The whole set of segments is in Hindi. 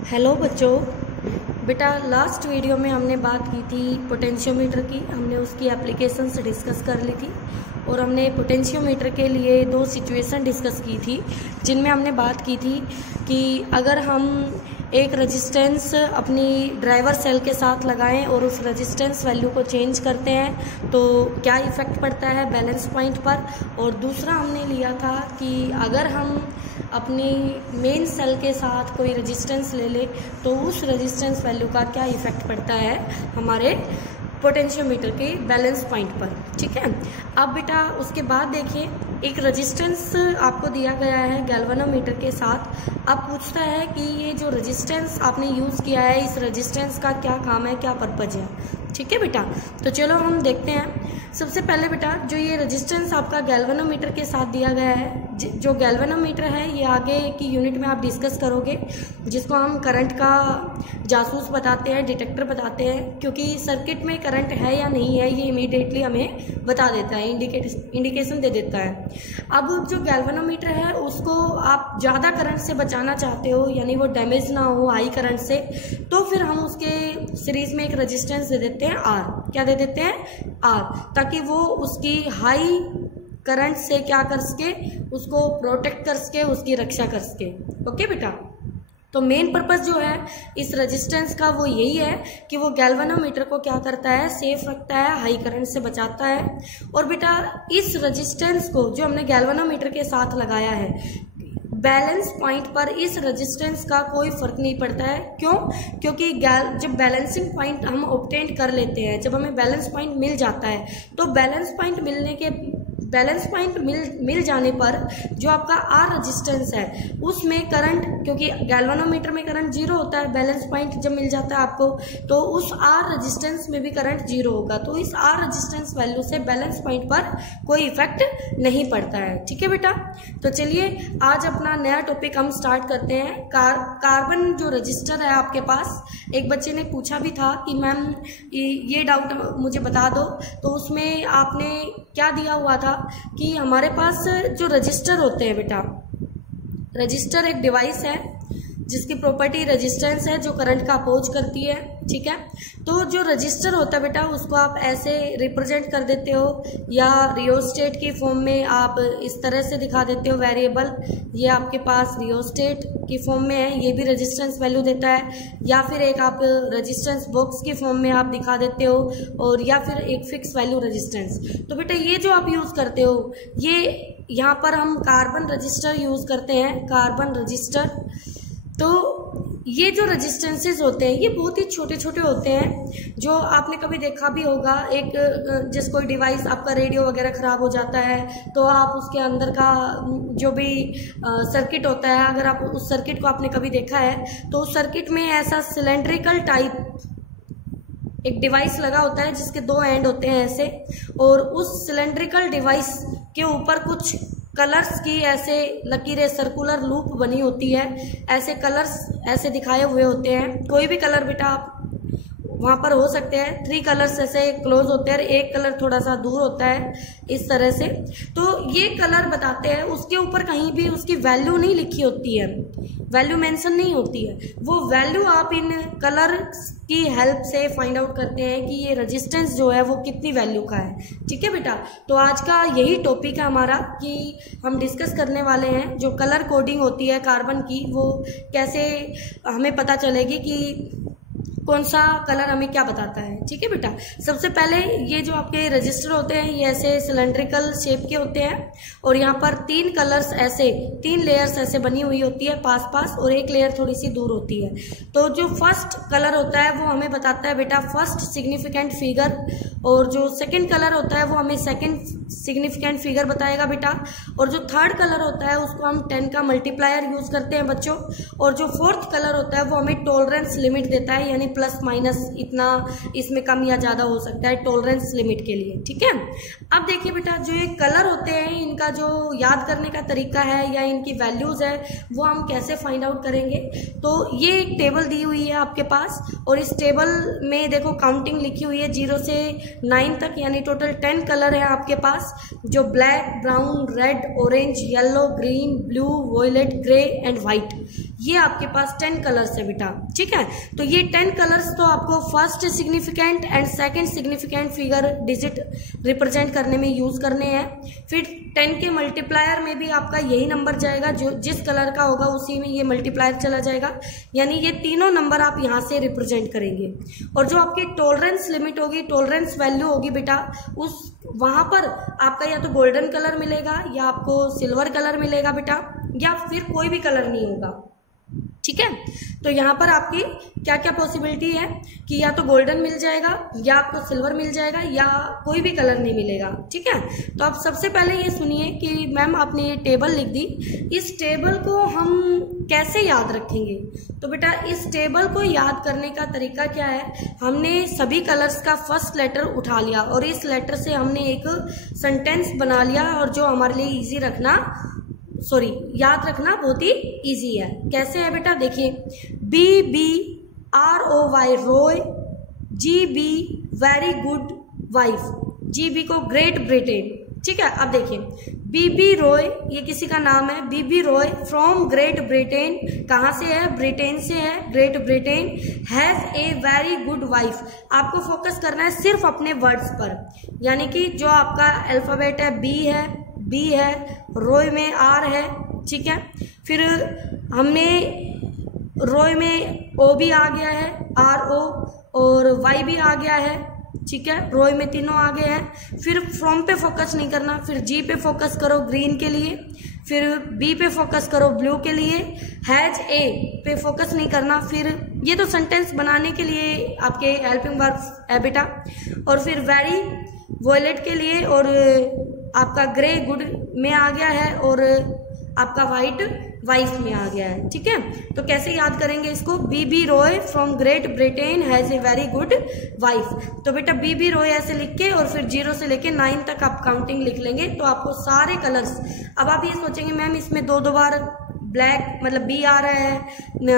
हेलो बच्चों। बेटा लास्ट वीडियो में हमने बात की थी पोटेंशियोमीटर की। हमने उसकी एप्लीकेशंस डिस्कस कर ली थी और हमने पोटेंशियोमीटर के लिए दो सिचुएशन डिस्कस की थी, जिनमें हमने बात की थी कि अगर हम एक रेजिस्टेंस अपनी ड्राइवर सेल के साथ लगाएं और उस रेजिस्टेंस वैल्यू को चेंज करते हैं तो क्या इफ़ेक्ट पड़ता है बैलेंस पॉइंट पर। और दूसरा हमने लिया था कि अगर हम अपनी मेन सेल के साथ कोई रेजिस्टेंस ले ले तो उस रेजिस्टेंस वैल्यू का क्या इफ़ेक्ट पड़ता है हमारे पोटेंशियोमीटर के बैलेंस पॉइंट पर। ठीक है। अब बेटा उसके बाद देखिए, एक रेजिस्टेंस आपको दिया गया है गैल्वेनोमीटर के साथ। अब पूछता है कि ये जो रेजिस्टेंस आपने यूज़ किया है, इस रेजिस्टेंस का क्या काम है, क्या पर्पज है। ठीक है बेटा, तो चलो हम देखते हैं। सबसे पहले बेटा, जो ये रेजिस्टेंस आपका गैल्वेनोमीटर के साथ दिया गया है, जो गैल्वेनोमीटर है ये आगे की यूनिट में आप डिस्कस करोगे, जिसको हम करंट का जासूस बताते हैं, डिटेक्टर बताते हैं, क्योंकि सर्किट में करंट है या नहीं है ये इमीडिएटली हमें बता देता है, इंडिकेशन दे देता है। अब जो गैल्वेनोमीटर है उसको आप ज़्यादा करंट से बचाना चाहते हो, यानी वो डैमेज ना हो हाई करंट से, तो फिर हम उसके सीरीज में एक रेजिस्टेंस दे देते हैं आर। क्या दे देते हैं? आर, ताकि वो उसकी हाई करंट से क्या कर सके, उसको प्रोटेक्ट कर सके, उसकी रक्षा कर सके। ओके बेटा, तो मेन पर्पस जो है इस रेजिस्टेंस का वो यही है कि वो गैल्वेनोमीटर को क्या करता है, सेफ रखता है, हाई करंट से बचाता है। और बेटा इस रेजिस्टेंस को जो हमने गैल्वेनोमीटर के साथ लगाया है, बैलेंस पॉइंट पर इस रेजिस्टेंस का कोई फर्क नहीं पड़ता है। क्यों? क्योंकि जब बैलेंसिंग पॉइंट हम ऑब्टेन कर लेते हैं, जब हमें बैलेंस पॉइंट मिल जाता है, तो बैलेंस पॉइंट मिल जाने पर जो आपका आर रेजिस्टेंस है उसमें करंट, क्योंकि गैल्वेनोमीटर में करंट जीरो होता है, बैलेंस पॉइंट जब मिल जाता है आपको, तो उस आर रेजिस्टेंस में भी करंट जीरो होगा। तो इस आर रेजिस्टेंस वैल्यू से बैलेंस पॉइंट पर कोई इफेक्ट नहीं पड़ता है। ठीक है बेटा, तो चलिए आज अपना नया टॉपिक हम स्टार्ट करते हैं। कार्बन जो रजिस्टर है आपके पास, एक बच्चे ने पूछा भी था कि मैम ये डाउट मुझे बता दो, तो उसमें आपने क्या दिया हुआ था कि हमारे पास जो रजिस्टर होते हैं बेटा, रजिस्टर एक डिवाइस है जिसकी प्रॉपर्टी रेजिस्टेंस है, जो करंट का अपोज करती है। ठीक है, तो जो रजिस्टर होता है बेटा उसको आप ऐसे रिप्रेजेंट कर देते हो, या रियोस्टेट की फॉर्म में आप इस तरह से दिखा देते हो वेरिएबल, ये आपके पास रियोस्टेट की फॉर्म में है, ये भी रेजिस्टेंस वैल्यू देता है, या फिर एक आप रेजिस्टेंस बॉक्स की फॉर्म में आप दिखा देते हो, और या फिर एक फिक्स वैल्यू रेजिस्टेंस। तो बेटा ये जो आप यूज करते हो, ये यहाँ पर हम कार्बन रजिस्टर यूज करते हैं, कार्बन रजिस्टर। तो ये जो रेजिस्टेंसेस होते हैं ये बहुत ही छोटे छोटे होते हैं, जो आपने कभी देखा भी होगा। एक जैसे कोई डिवाइस आपका रेडियो वगैरह खराब हो जाता है, तो आप उसके अंदर का जो भी सर्किट होता है, अगर आप उस सर्किट को आपने कभी देखा है, तो उस सर्किट में ऐसा सिलेंड्रिकल टाइप एक डिवाइस लगा होता है जिसके दो एंड होते हैं ऐसे, और उस सिलेंड्रिकल डिवाइस के ऊपर कुछ कलर्स की ऐसे लकीरें, सर्कुलर लूप बनी होती है, ऐसे कलर्स ऐसे दिखाए हुए होते हैं। कोई भी कलर बेटा आप वहां पर हो सकते हैं, 3 कलर्स ऐसे क्लोज होते हैं, एक कलर थोड़ा सा दूर होता है इस तरह से। तो ये कलर बताते हैं, उसके ऊपर कहीं भी उसकी वैल्यू नहीं लिखी होती है, वैल्यू मेंशन नहीं होती है। वो वैल्यू आप इन कलर की हेल्प से फाइंड आउट करते हैं कि ये रेजिस्टेंस जो है वो कितनी वैल्यू का है। ठीक है बेटा, तो आज का यही टॉपिक है हमारा कि हम डिस्कस करने वाले हैं जो कलर कोडिंग होती है कार्बन की, वो कैसे हमें पता चलेगी कि कौन सा कलर हमें क्या बताता है। ठीक है बेटा, सबसे पहले ये जो आपके रजिस्टर होते हैं ये ऐसे सिलेंड्रिकल शेप के होते हैं, और यहाँ पर 3 कलर्स ऐसे, 3 लेयर्स ऐसे बनी हुई होती है पास पास, और एक लेयर थोड़ी सी दूर होती है। तो जो फर्स्ट कलर होता है वो हमें बताता है बेटा फर्स्ट सिग्निफिकेंट फिगर, और जो सेकेंड कलर होता है वो हमें सेकेंड सिग्निफिकेंट फिगर बताएगा बेटा, और जो थर्ड कलर होता है उसको हम 10 का मल्टीप्लायर यूज करते हैं बच्चों, और जो फोर्थ कलर होता है वो हमें टॉलरेंस लिमिट देता है, यानी प्लस माइनस इतना इसमें कम या ज्यादा हो सकता है टॉलरेंस लिमिट के लिए। ठीक है, अब देखिए बेटा जो ये कलर होते हैं इनका जो याद करने का तरीका है या इनकी वैल्यूज है वो हम कैसे फाइंड आउट करेंगे। तो ये एक टेबल दी हुई है आपके पास, और इस टेबल में देखो काउंटिंग लिखी हुई है 0 से 9 तक, यानी टोटल 10 कलर है आपके पास, जो black, brown, red, orange, yellow, green, blue, violet, grey and white, ये आपके पास 10 कलर्स है बेटा, ठीक है। तो ये 10 कलर्स तो आपको first significant and second significant figure digit represent करने में यूज करने हैं। फिर 10 के मल्टीप्लायर में भी आपका यही नंबर जाएगा, जो जिस कलर का होगा उसी में ये मल्टीप्लायर चला जाएगा, यानी ये तीनों नंबर आप यहाँ से रिप्रेजेंट करेंगे। और जो आपकी टॉलरेंस लिमिट होगी, टॉलरेंस वैल्यू होगी बेटा, उस वहां पर आपका या तो गोल्डन कलर मिलेगा या आपको सिल्वर कलर मिलेगा बेटा, या फिर कोई भी कलर नहीं होगा, ठीक है। तो यहाँ पर आपकी क्या क्या पॉसिबिलिटी है कि या तो गोल्डन मिल जाएगा या आपको सिल्वर मिल जाएगा या कोई भी कलर नहीं मिलेगा, ठीक है। तो आप सबसे पहले ये सुनिए कि मैम आपने ये टेबल लिख दी, इस टेबल को हम कैसे याद रखेंगे। तो बेटा इस टेबल को याद करने का तरीका क्या है, हमने सभी कलर्स का फर्स्ट लेटर उठा लिया और इस लेटर से हमने एक सेंटेंस बना लिया, और जो हमारे लिए इजी रखना याद रखना बहुत ही इजी है। कैसे है बेटा, देखिए, BBROY रोय, GB very good wife, GB को ग्रेट ब्रिटेन, ठीक है। अब देखिए बीबी रॉय, ये किसी का नाम है, बीबी रॉय फ्रॉम ग्रेट ब्रिटेन, कहाँ से है, ब्रिटेन से है, great Britain, has a very good wife. आपको फोकस करना है सिर्फ अपने वर्ड्स पर, यानी कि जो आपका अल्फाबेट है बी है, रॉय में R है, ठीक है। फिर हमने रॉय में O भी आ गया है, RO, और Y भी आ गया है, ठीक है। रॉय में तीनों आ गए हैं। फिर फ्रॉम पे फोकस नहीं करना, फिर G पे फोकस करो ग्रीन के लिए, फिर B पे फोकस करो ब्लू के लिए, हैज ए पे फोकस नहीं करना। फिर ये तो सेंटेंस बनाने के लिए आपके हेल्पिंग वर्ब्स है बेटा, और फिर वेरी वॉयलेट के लिए, और आपका ग्रे गुड में आ गया है, और आपका वाइट वाइफ में आ गया है, ठीक है। तो कैसे याद करेंगे इसको, B B Roy from Great Britain has a very good wife. तो बेटा बीबी रॉय ऐसे लिख के और फिर 0 से लेके 9 तक आप काउंटिंग लिख लेंगे, तो आपको सारे कलर्स। अब आप ये सोचेंगे मैम इसमें 2 बार ब्लैक मतलब बी आ रहा है,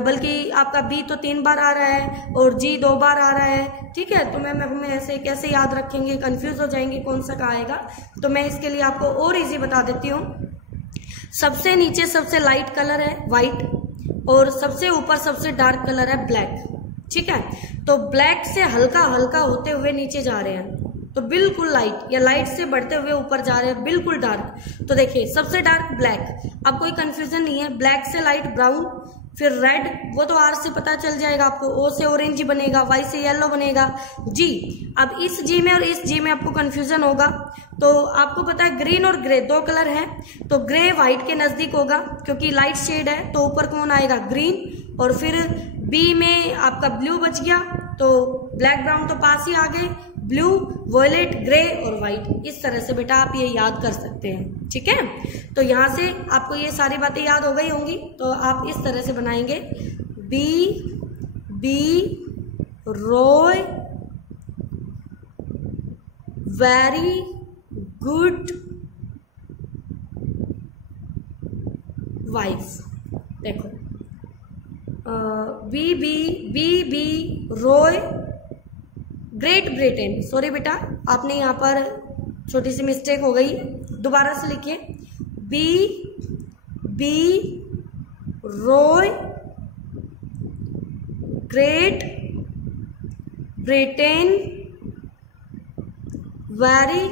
बल्कि आपका बी तो 3 बार आ रहा है और जी 2 बार आ रहा है, ठीक है। तो मैम हमें ऐसे कैसे याद रखेंगे, कंफ्यूज हो जाएंगे कौन सा का आएगा। तो मैं इसके लिए आपको और इजी बता देती हूँ। सबसे नीचे सबसे लाइट कलर है व्हाइट, और सबसे ऊपर सबसे डार्क कलर है ब्लैक, ठीक है। तो ब्लैक से हल्का हल्का होते हुए नीचे जा रहे हैं, तो बिल्कुल लाइट, या लाइट से बढ़ते हुए ऊपर जा रहे हैं बिल्कुल डार्क। तो देखिए सबसे डार्क ब्लैक, अब कोई कंफ्यूजन नहीं है, ब्लैक से लाइट ब्राउन, फिर रेड, वो तो R से पता चल जाएगा आपको, O से ऑरेंज बनेगा, Y से येलो बनेगा, G। अब इस G में और इस G में आपको कंफ्यूजन होगा, तो आपको पता है ग्रीन और ग्रे 2 कलर हैं, तो ग्रे व्हाइट के नजदीक होगा क्योंकि लाइट शेड है, तो ऊपर कौन आएगा, ग्रीन। और फिर B में आपका ब्लू बच गया, तो ब्लैक ब्राउन तो पास ही आ गए, ब्लू, वॉयलेट, ग्रे और व्हाइट। इस तरह से बेटा आप ये याद कर सकते हैं, ठीक है। तो यहाँ से आपको ये सारी बातें याद हो गई होंगी, तो आप इस तरह से बनाएंगे, B Roy very good wife. देखो B Roy Great Britain, sorry बेटा आपने यहाँ पर छोटी सी मिस्टेक हो गई, दोबारा से लिखिए, B Roy Great Britain very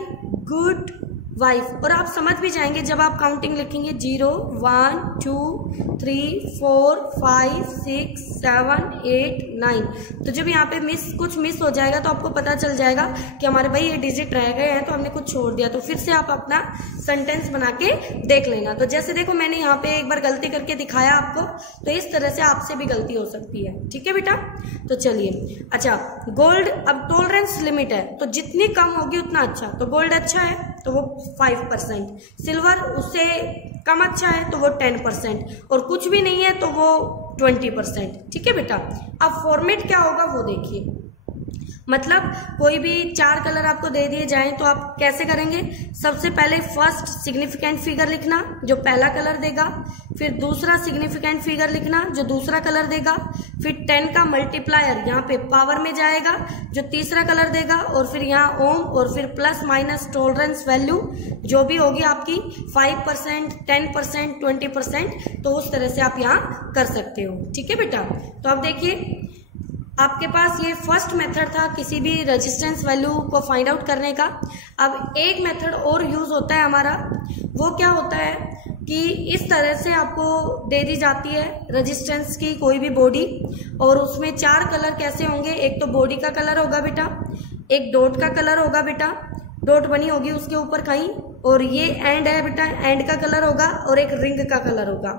good wife. और आप समझ भी जाएंगे जब आप काउंटिंग लिखेंगे, 0 1 2 3 4 5 6 7 8 9। तो जब यहाँ पे कुछ मिस हो जाएगा तो आपको पता चल जाएगा कि हमारे भाई ये डिजिट रह गए हैं, तो हमने कुछ छोड़ दिया। तो फिर से आप अपना सेंटेंस बना के देख लेना। तो जैसे देखो मैंने यहाँ पे एक बार गलती करके दिखाया आपको, तो इस तरह से आपसे भी गलती हो सकती है, ठीक है बेटा। तो चलिए, अच्छा गोल्ड, अब टॉलरेंस लिमिट है तो जितनी कम होगी उतना अच्छा। तो गोल्ड अच्छा है तो वो 5%, सिल्वर उससे कम अच्छा है तो वो 10%, और कुछ भी नहीं है तो वो 20%, ठीक है बेटा। अब फॉर्मेट क्या होगा वो देखिए, मतलब कोई भी 4 कलर आपको दे दिए जाएं तो आप कैसे करेंगे? सबसे पहले फर्स्ट सिग्निफिकेंट फिगर लिखना जो पहला कलर देगा, फिर दूसरा सिग्निफिकेंट फिगर लिखना जो दूसरा कलर देगा, फिर 10 का मल्टीप्लायर यहाँ पे पावर में जाएगा जो तीसरा कलर देगा, और फिर यहाँ ओम, और फिर प्लस माइनस टॉलरेंस वैल्यू जो भी होगी आपकी 5%, 10%, 20%, तो उस तरह से आप यहाँ कर सकते हो। ठीक है बेटा, तो अब देखिए आपके पास ये फर्स्ट मेथड था किसी भी रेजिस्टेंस वैल्यू को फाइंड आउट करने का। अब एक मेथड और यूज होता है हमारा, वो क्या होता है कि इस तरह से आपको दे दी जाती है रेजिस्टेंस की कोई भी बॉडी, और उसमें 4 कलर कैसे होंगे? एक तो बॉडी का कलर होगा बेटा, एक डॉट का कलर होगा बेटा, डॉट बनी होगी उसके ऊपर कहीं, और ये एंड है बेटा, एंड का कलर होगा, और एक रिंग का कलर होगा।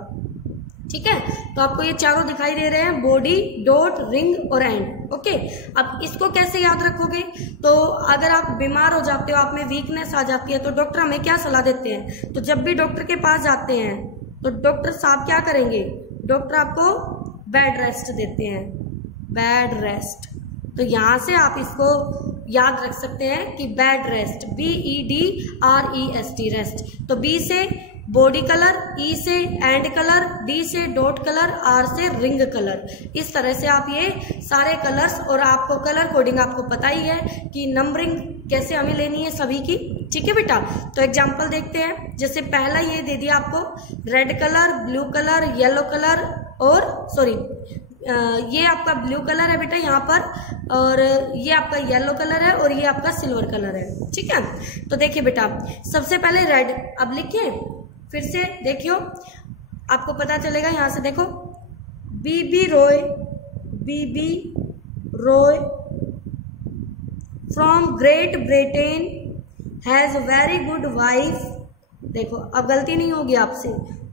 ठीक है, तो आपको ये चारों दिखाई दे रहे हैं, बॉडी, डॉट, रिंग और एंड। ओके, अब इसको कैसे याद रखोगे? तो अगर आप बीमार हो जाते हो, आप में वीकनेस आ जाती है, तो डॉक्टर हमें क्या सलाह देते हैं? तो जब भी डॉक्टर के पास जाते हैं तो डॉक्टर साहब क्या करेंगे? डॉक्टर आपको बेड रेस्ट देते हैं, बेड रेस्ट। तो यहां से आप इसको याद रख सकते हैं कि बेड रेस्ट, BEDREST, रेस्ट। तो बी से बॉडी कलर, ई से एंड कलर, डी से डॉट कलर, आर से रिंग कलर। इस तरह से आप ये सारे कलर्स, और आपको कलर कोडिंग आपको पता ही है कि नंबरिंग कैसे हमें लेनी है सभी की। ठीक है बेटा, तो एग्जांपल देखते हैं। जैसे पहला ये दे दिया आपको red colour, blue colour, yellow colour, और सॉरी ये आपका ब्लू कलर है बेटा यहाँ पर, और ये आपका येलो कलर है, और ये आपका सिल्वर कलर है। ठीक है, तो देखिए बेटा सबसे पहले रेड, अब लिखिए फिर से देखियो, आपको पता चलेगा। यहां से देखो, B B Roy from Great Britain has very good wife. देखो अब गलती नहीं होगी आपसे,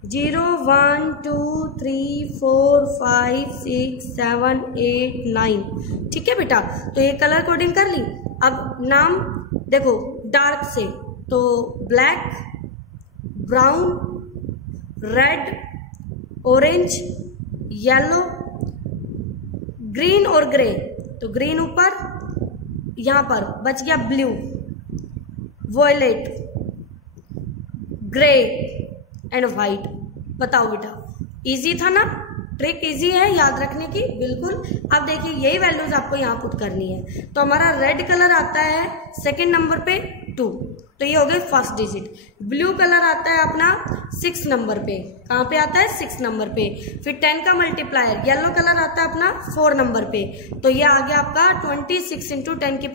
0 1 2 3 4 5 6 7 8 9। ठीक है बेटा, तो ये कलर कोडिंग कर ली। अब नाम देखो डार्क से, तो black, brown, red, orange, yellow, green और ग्रे। तो ग्रीन ऊपर, यहां पर बच गया blue, violet, grey and white. बताओ बेटा, इजी था ना? ट्रिक इजी है याद रखने की, बिल्कुल। अब देखिए यही वैल्यूज आपको यहाँ पुट करनी है। तो हमारा रेड कलर आता है सेकंड नंबर पे 2, तो ये हो गई फर्स्ट डिजिट। ब्लू कलर आता है अपना 6 नंबर पे, कहाँ पे आता है? 6 नंबर पे। फिर 10 का मल्टीप्लायर, येलो कलर आता है अपना 4 नंबर पे, तो ये आ गया आपका 26 × 10⁴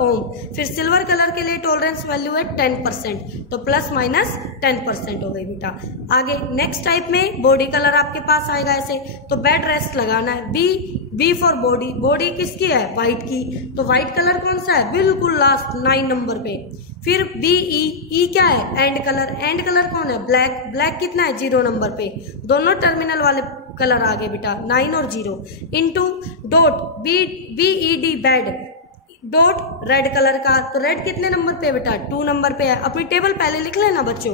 ओम। फिर सिल्वर कलर के लिए टॉलरेंस वैल्यू है 10%, तो प्लस माइनस 10% हो गई बेटा। आगे नेक्स्ट टाइप में बॉडी कलर आपके पास आएगा ऐसे, तो बेड रेस्ट लगाना है। बी फॉर बॉडी, बॉडी किसकी है? व्हाइट की, तो व्हाइट कलर कौन सा है? बिल्कुल लास्ट 9 नंबर पे। फिर BE क्या है? एंड कलर, एंड कलर कौन है? ब्लैक, ब्लैक कितना है? 0 नंबर पे। दोनों टर्मिनल वाले कलर आ गए बेटा, 9 और 0। Into dot, BED bed, dot red colour का, तो रेड कितने नंबर पे बेटा? 2 नंबर पे है। अपनी टेबल पहले लिख लेना बच्चों,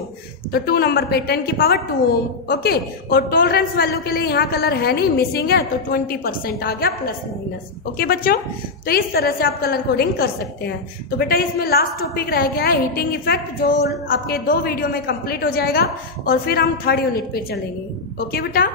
तो 2 नंबर पे 10⁻² ओम। ओके, और टॉलरेंस वैल्यू के लिए यहाँ कलर है नहीं, मिसिंग है, तो 20% आ गया प्लस माइनस। ओके बच्चों, तो इस तरह से आप कलर कोडिंग कर सकते हैं। तो बेटा इसमें लास्ट टॉपिक रह गया है हीटिंग इफेक्ट, जो आपके 2 वीडियो में कंप्लीट हो जाएगा, और फिर हम 3rd यूनिट पे चलेंगे। ओके बेटा।